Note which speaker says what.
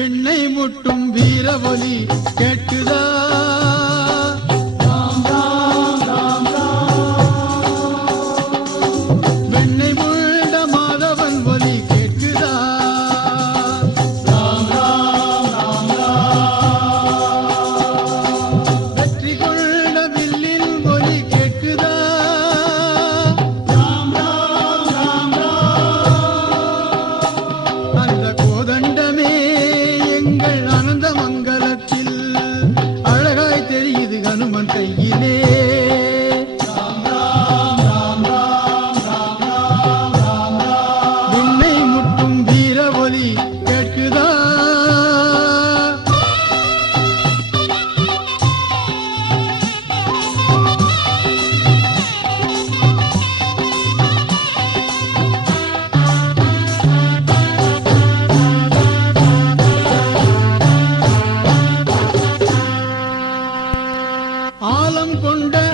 Speaker 1: விண்ணை முட்டும் வீரவொலி கேட்டுதா? sevgilim கொண்ட